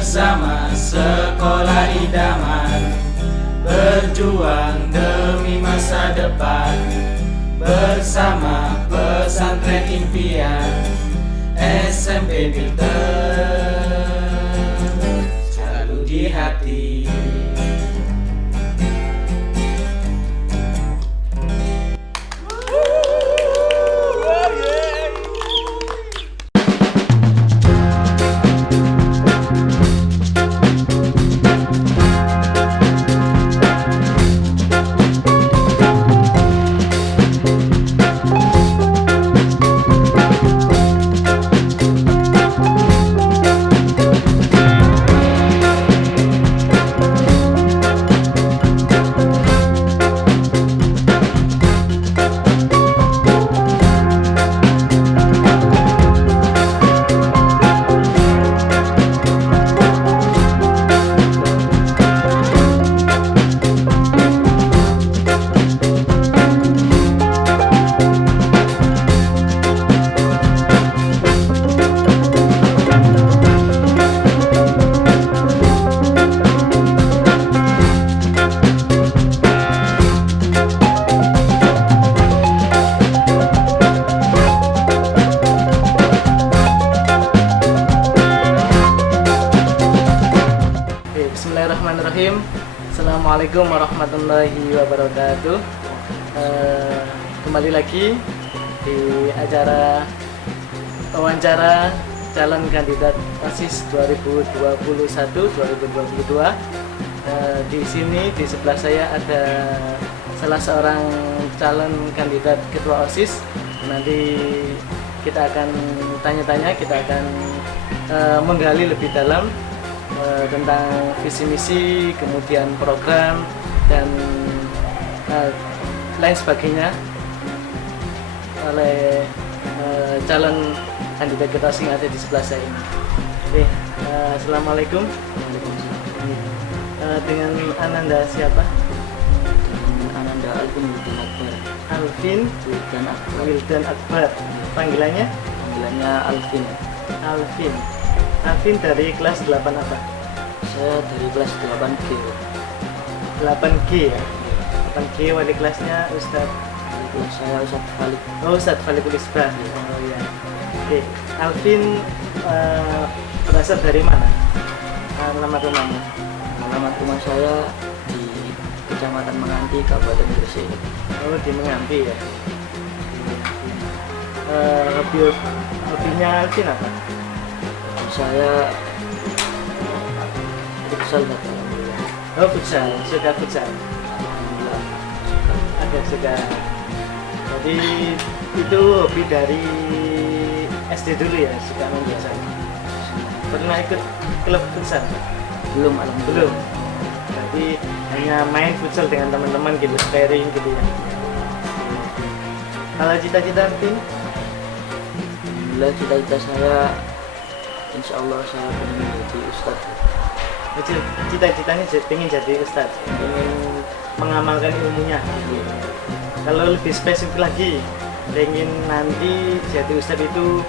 bersama sekolah idaman, berjuang demi masa depan, bersama pesantren impian SMP Milton selalu di hati. Bismillahirrahmanirrahim. Assalamualaikum warahmatullahi wabarakatuh. Kembali lagi di acara wawancara calon kandidat OSIS 2021-2022. Di sini di sebelah saya ada salah seorang calon kandidat ketua OSIS. Nanti kita akan tanya-tanya, kita akan menggali lebih dalam tentang visi misi, kemudian program dan lain sebagainya oleh calon kandidat ketua OSIS yang ada di sebelah saya ini. Oke, assalamualaikum. Dengan Ananda siapa? Dengan Ananda Alvin Wildan Akbar. Alvin Wildan Akbar. Wildan Akbar. Panggilannya? Panggilannya Alvin. Alvin. Alvin dari kelas 8 apa? Saya dari kelas 8G. 8G ya? 8G wali kelasnya Ustadz? Wali kelas saya Ustadz Falik. Oh, Ustadz Falikul Isbah. Oh ya. Oke, Alvin berasal dari mana? Nama rumahnya? Alamat rumah saya di Kecamatan Menganti, Kabupaten Gresik. Oh, di Menganti ya. Hobinya Alvin apa? Saya futsal. Oh, futsal. Suka futsal. Alhamdulillah. Ada suka. Jadi itu hobi dari SD dulu ya, suka main futsal. Pernah ikut klub futsal? Belum, alhamdulillah. Belum. Jadi hanya main futsal dengan teman-teman gitu, sparring gitu ya. Kalau cita-cita Alvin? Alhamdulillah, cita-cita saya insya Allah saya ingin menjadi ustadz. Cita-citanya pengen jadi ustadz, pengen mengamalkan ilmunya. Kalau lebih spesifik lagi, pengen nanti jadi ustadz itu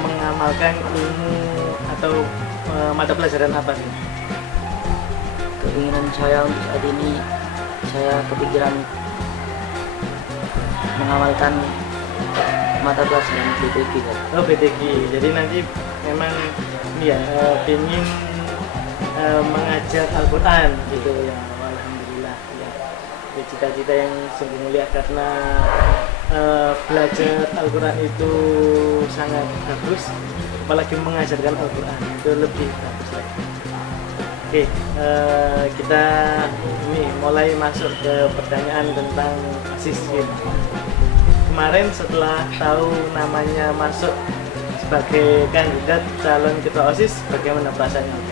mengamalkan ilmu atau mata pelajaran apa sih? Keinginan saya untuk saat ini, saya kepikiran mengamalkan mata pelajaran BTG. Oh, BTG. Jadi nanti memang ya ingin mengajar Al-Quran gitu ya. Alhamdulillah ya. Cita-cita yang sungguh mulia karena belajar Al-Quran itu sangat bagus, apalagi mengajarkan Al-Quran itu lebih bagus lagi. Oke, kita ini mulai masuk ke pertanyaan tentang OSIS gitu. Kemarin setelah tahu namanya masuk sebagai kandidat calon ketua OSIS, bagaimana perasaannya?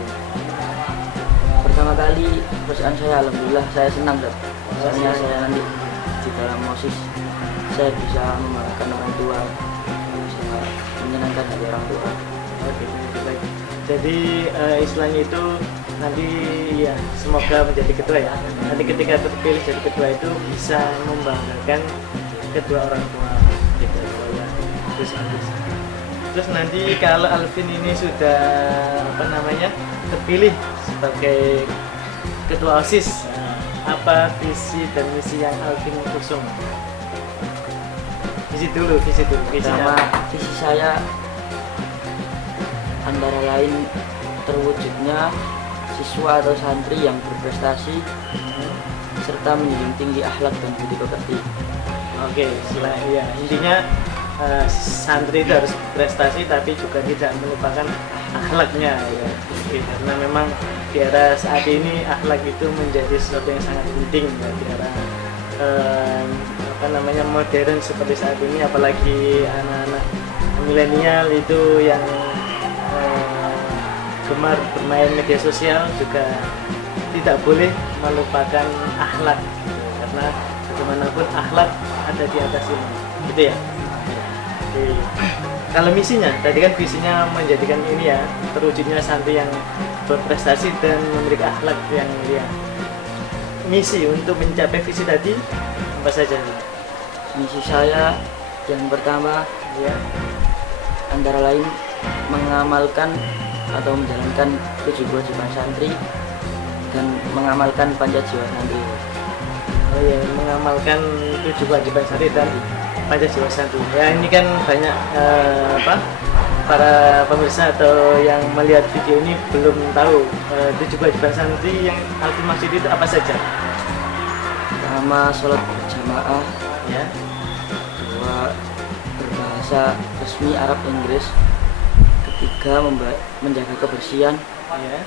Pertama kali perasaan saya alhamdulillah saya senang, Dok. Soalnya saya nanti di dalam OSIS saya bisa membanggakan orang tua, bisa menyenangkan hati orang tua. Oke, baik. Jadi istilahnya itu nanti ya semoga menjadi ketua ya. Nanti ketika terpilih jadi ketua itu bisa membanggakan kedua orang tua gitu ya. Terus Terus nanti kalau Alvin ini sudah apa namanya terpilih sebagai ketua OSIS, apa visi dan misi yang Alvin usung? Visi dulu, Pertama, visinya. visi saya antara lain terwujudnya siswa atau santri yang berprestasi serta menjunjung tinggi akhlak dan budi pekerti. Oke, ya intinya santri itu harus prestasi tapi juga tidak melupakan akhlaknya ya. Oke, karena memang di era saat ini akhlak itu menjadi sesuatu yang sangat penting ya, di era apa namanya modern seperti saat ini, apalagi anak-anak milenial itu yang gemar bermain media sosial juga tidak boleh melupakan akhlak gitu. Karena bagaimanapun akhlak ada di atas ini gitu ya. Oke. Kalau misinya tadi kan visinya menjadikan ini ya terwujudnya santri yang berprestasi dan memiliki akhlak yang mulia. Misi untuk mencapai visi tadi apa saja? Misi saya yang pertama Ya, antara lain mengamalkan atau menjalankan 7 kewajiban santri dan mengamalkan Pancasila santri. oh ya, mengamalkan 7 kewajiban santri dan Pancasila santri. Ya ini kan banyak para pemirsa atau yang melihat video ini belum tahu 7 kewajiban santri yang Alvin maksud itu apa saja? Pertama, sholat berjamaah. Ya, Kedua, berbahasa resmi Arab Inggris. Ketiga, menjaga kebersihan. ya,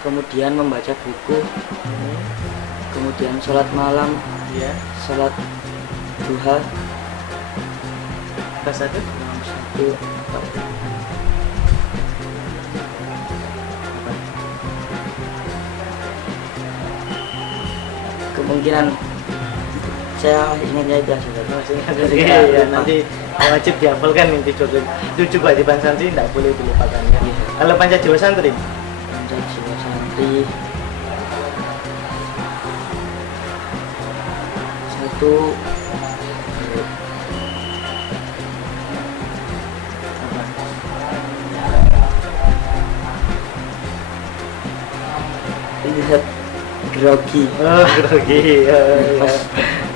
Kemudian membaca buku. hmm, Kemudian sholat malam, ya, sholat duha. apa satu? Satu, kemungkinan saya ingatnya itu sudah. Oke, ya, nanti wajib dihafalkan ini 7 kewajiban santri tidak boleh dilupakan ya. Kalau Pancasila santri, Pancasila santri satu, lihat grogi. oh grogi, Nervous.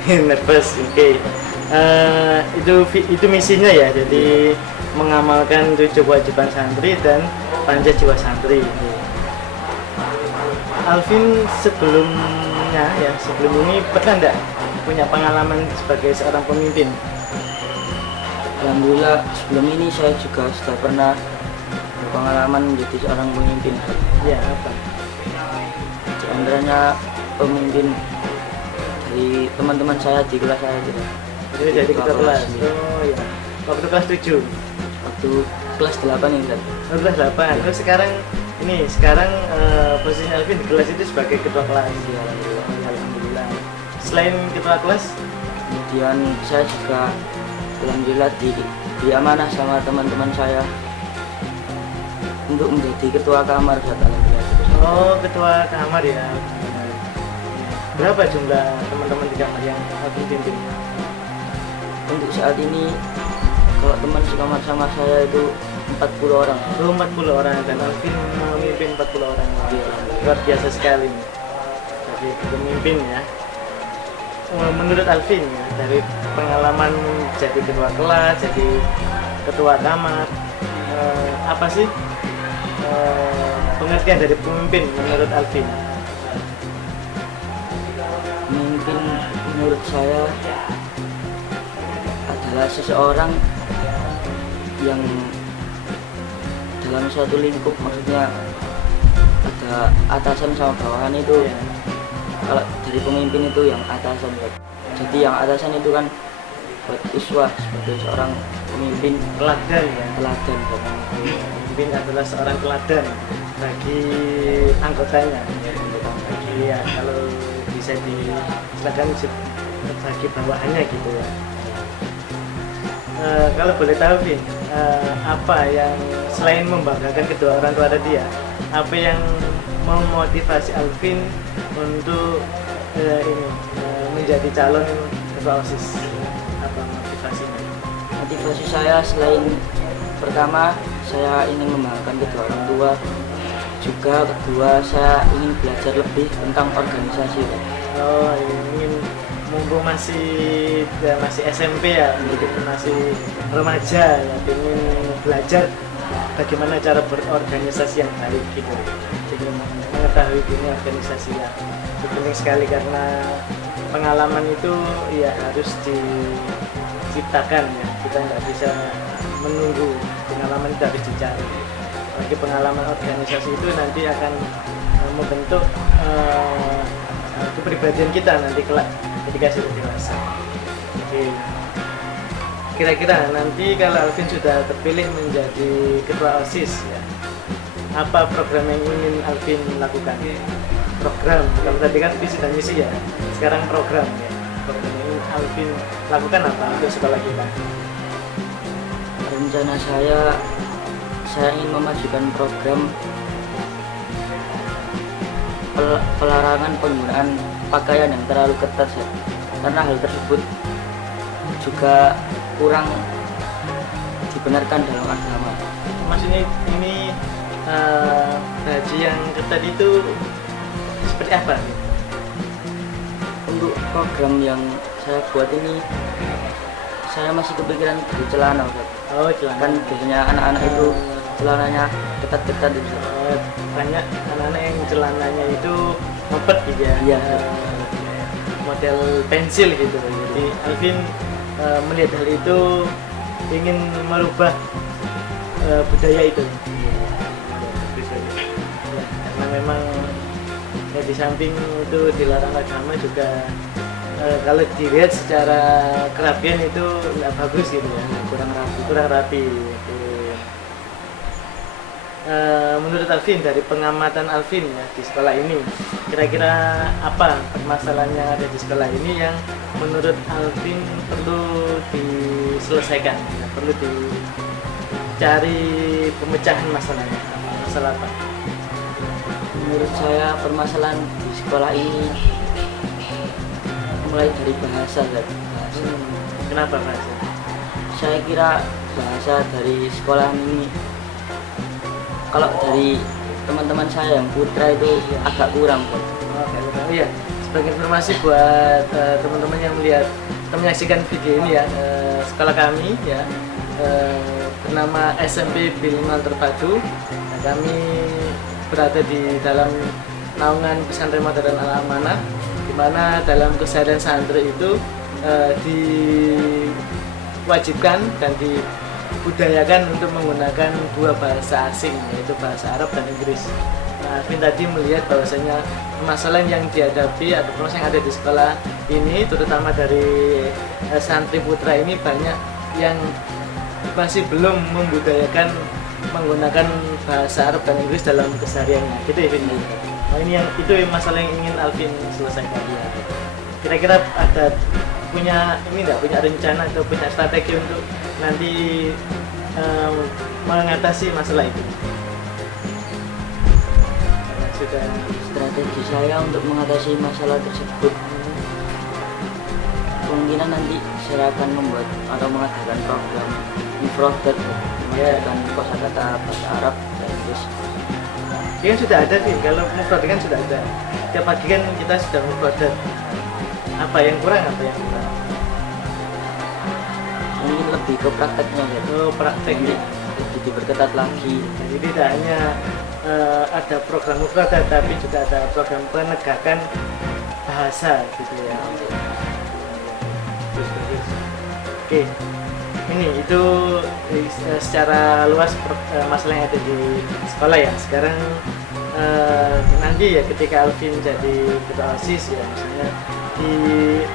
nervous, oke. Itu misinya ya, jadi mengamalkan 7 kewajiban santri dan Pancasila santri. Alvin sebelumnya ya, sebelum ini pernah enggak punya pengalaman sebagai seorang pemimpin? Alhamdulillah sebelum ini saya juga sudah pernah berpengalaman menjadi seorang pemimpin. Ya, apa? Di antaranya pemimpin dari teman-teman saya di kelas saya juga. Jadi jadi kita kelas. Iya. Oh ya. Waktu kelas 7. Waktu kelas 8 ini kan. Kelas 8. Terus sekarang posisi Alvin di kelas itu sebagai ketua kelas. Ya, alhamdulillah. Selain ketua kelas, Kemudian saya juga alhamdulillah diamanah sama teman-teman saya untuk menjadi ketua kamar saat alhamdulillah. oh ketua kamar ya. Berapa jumlah teman-teman di kamar yang Alvin pimpin? Untuk saat ini kalau teman sekamar sama saya itu 40 orang. Oh, 40 orang dan Alvin memimpin 40 orang. Luar biasa sekali. Jadi pemimpin ya. Menurut Alvin ya, dari pengalaman jadi ketua kelas, jadi ketua kamar, apa sih pengertian dari pemimpin menurut Alvin? Pemimpin menurut saya adalah seseorang yang dalam suatu lingkup, maksudnya ada atasan sama bawahan itu. Ya. Kalau dari pemimpin itu yang atasan, jadi yang atasan itu kan buat iswah sebagai seorang pemimpin, Teladan ya. teladan. Pemimpin adalah seorang teladan bagi anggotanya. Iya, kalau bisa disilakan bagi bawahannya gitu ya. Kalau boleh tahu Vin, apa yang selain membanggakan kedua orang tua tadi ya, apa yang memotivasi Alvin untuk menjadi calon ketua OSIS? Apa motivasinya? Motivasi saya selain Pertama, saya ingin membanggakan kedua orang tua. Juga kedua, saya ingin belajar lebih tentang organisasi. Oh, ingin mumpung masih SMP ya, gitu, masih remaja ya, ingin belajar bagaimana cara berorganisasi yang baik gitu. Jadi mengetahui dunia organisasi ya, itu penting sekali karena pengalaman itu ya harus diciptakan ya. Kita nggak bisa menunggu, pengalaman itu harus dicari. Bagi pengalaman organisasi itu nanti akan membentuk kepribadian kita nanti kelak ketika sudah dewasa. Oke. Kira-kira nanti kalau Alvin sudah terpilih menjadi ketua OSIS ya, apa program yang ingin Alvin lakukan? Program, kalau tadi kan visi dan misi ya, sekarang program ya. Program yang ingin Alvin lakukan apa untuk sekolah kita? Rencana saya ingin memajukan program pelarangan penggunaan pakaian yang terlalu ketat ya. Karena hal tersebut juga kurang dibenarkan dalam agama. Maksudnya ini baju yang ketat itu seperti apa? Untuk program yang saya buat ini, saya masih kepikiran di celana, Ustaz. Oh, celana. Kan biasanya anak-anak itu celananya ketat-ketat itu. Banyak anak-anak yang celananya itu mepet gitu ya. Iya. Model pensil gitu. Jadi Alvin melihat hal itu ingin merubah budaya itu. Ya, karena memang ya, di samping itu dilarang agama juga kalau dilihat secara kerapian itu nggak bagus gitu ya, kurang rapi. Menurut Alvin, dari pengamatan Alvin ya di sekolah ini, kira-kira apa permasalahan yang ada di sekolah ini yang menurut Alvin perlu diselesaikan, ya, perlu dicari pemecahan masalahnya? Masalah apa? Menurut saya permasalahan di sekolah ini mulai dari bahasa, Ustaz. Kenapa bahasa? Saya kira bahasa dari sekolah ini, kalau dari teman-teman saya yang putra itu agak kurang, Pak. Oh iya, sebagai informasi buat teman-teman yang menyaksikan video ini ya, sekolah kami ya bernama SMP Bilingual Terpadu. Nah, kami berada di dalam naungan pesantren modern Al Amanah, di mana dalam keseharian santri itu diwajibkan dan dibudayakan untuk menggunakan dua bahasa asing, yaitu bahasa Arab dan Inggris. Nah, Alvin tadi melihat bahwasanya permasalahan yang dihadapi atau permasalahan yang ada di sekolah ini, terutama dari santri putra ini, banyak yang masih belum membudayakan menggunakan bahasa Arab dan Inggris dalam kesehariannya. Gitu ya, Vin? Nah, itu masalah yang ingin Alvin selesaikan. Kira-kira ada punya rencana atau punya strategi untuk nanti mengatasi masalah itu? Sudah. Strategi saya untuk mengatasi masalah tersebut, kemungkinan nanti saya akan membuat atau mengadakan program Mufrodat, mengajarkan kosakata bahasa Arab dan Inggris. Ini kan sudah ada sih, kalau Mufrodat kan sudah ada. Tiap pagi kan kita sudah Mufrodat. Apa yang kurang? Mungkin lebih ke prakteknya ya. Oh, prakteknya. Lebih diperketat lagi. Jadi tidak hanya ada program Mufrodat, tapi juga ada program penegakan bahasa gitu ya. Oke, ini itu secara luas masalah yang ada di sekolah ya. Sekarang nanti ya ketika Alvin jadi ketua OSIS ya, misalnya di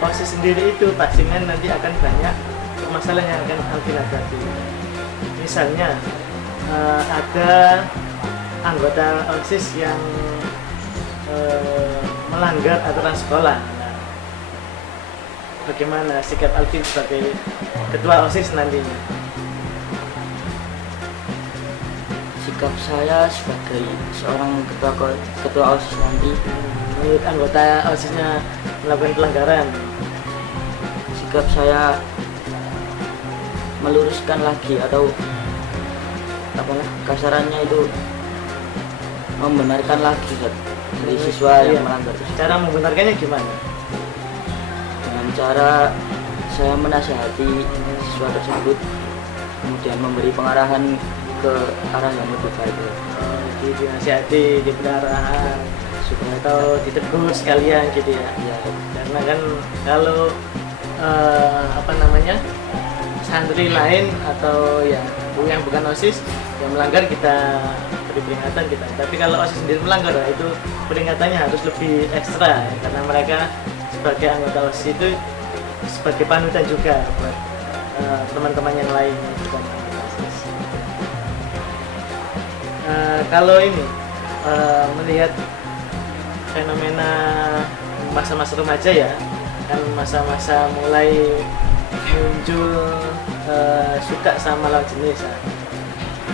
OSIS sendiri itu pastinya nanti akan banyak masalah yang akan Alvin hadapi. Misalnya ada anggota OSIS yang melanggar aturan sekolah. Nah, bagaimana sikap Alvin sebagai ketua OSIS nantinya? Sikap saya sebagai seorang ketua OSIS nanti, Menurut anggota OSISnya melakukan pelanggaran, sikap saya meluruskan lagi atau apalah kasarannya itu membenarkan lagi Ustaz, dari siswa Iya. yang melanggar tersebut. Cara membenarkannya gimana? Dengan cara saya menasihati siswa tersebut, kemudian memberi pengarahan ke arah yang lebih baik. Dinasihati, diberi arahan supaya atau ditegur sekalian gitu ya. Ya, Karena kan kalau apa namanya, santri lain atau yang bukan OSIS yang melanggar, kita beri peringatan kita. Tapi kalau OSIS sendiri melanggar, itu peringatannya harus lebih ekstra ya, karena mereka sebagai anggota OSIS itu sebagai panutan juga buat teman-teman yang lain yang bukan anggota OSIS. Kalau ini melihat fenomena masa-masa remaja ya, kan masa-masa mulai muncul suka sama lawan jenis ya,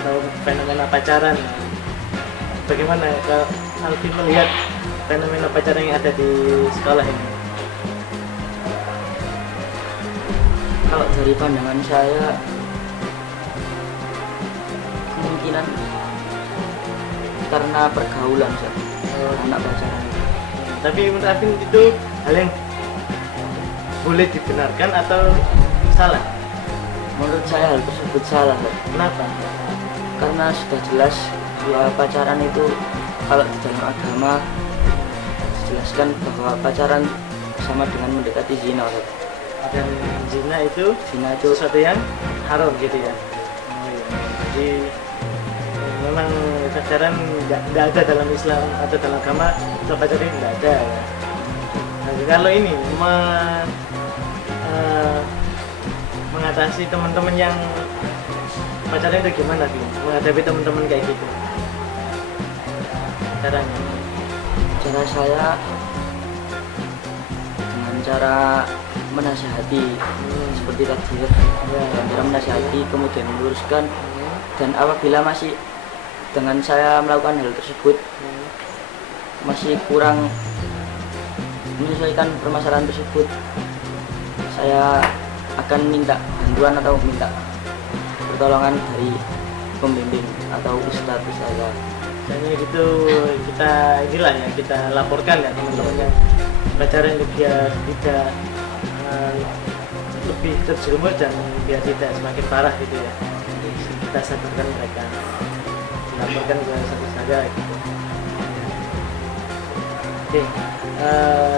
atau fenomena pacaran. Bagaimana kalau Alvin melihat fenomena pacaran yang ada di sekolah ini? kalau dari pandangan saya kemungkinan karena pergaulan Ustaz, anak pacaran. Tapi menurut Alvin itu hal yang boleh dibenarkan atau salah? Menurut saya hal tersebut salah Ustaz. Kenapa? Karena sudah jelas bahwa pacaran itu kalau di dalam agama dijelaskan bahwa pacaran sama dengan mendekati zina Ustaz. Dan zina itu Zina itu sesuatu yang haram gitu ya. Jadi memang pacaran tidak ada dalam Islam atau dalam agama. Kalau pacaran tidak ada ya. Nah, kalau ini mengatasi teman-teman yang pacaran itu gimana sih? Menghadapi teman-teman kayak gitu caranya? cara saya dengan cara menasihati seperti tadi ya, dengan cara menasihati kemudian meluruskan, dan apabila masih dengan saya melakukan hal tersebut masih kurang menyelesaikan permasalahan tersebut, saya akan minta bantuan atau minta pertolongan dari pembimbing atau ustadz saya. Dan itu kita inilah ya, kita laporkan ya teman-teman yang pacaran biar tidak lebih terjerumus dan biar tidak semakin parah gitu ya. Jadi kita sadarkan mereka, laporkan ke satu saja gitu. Oke,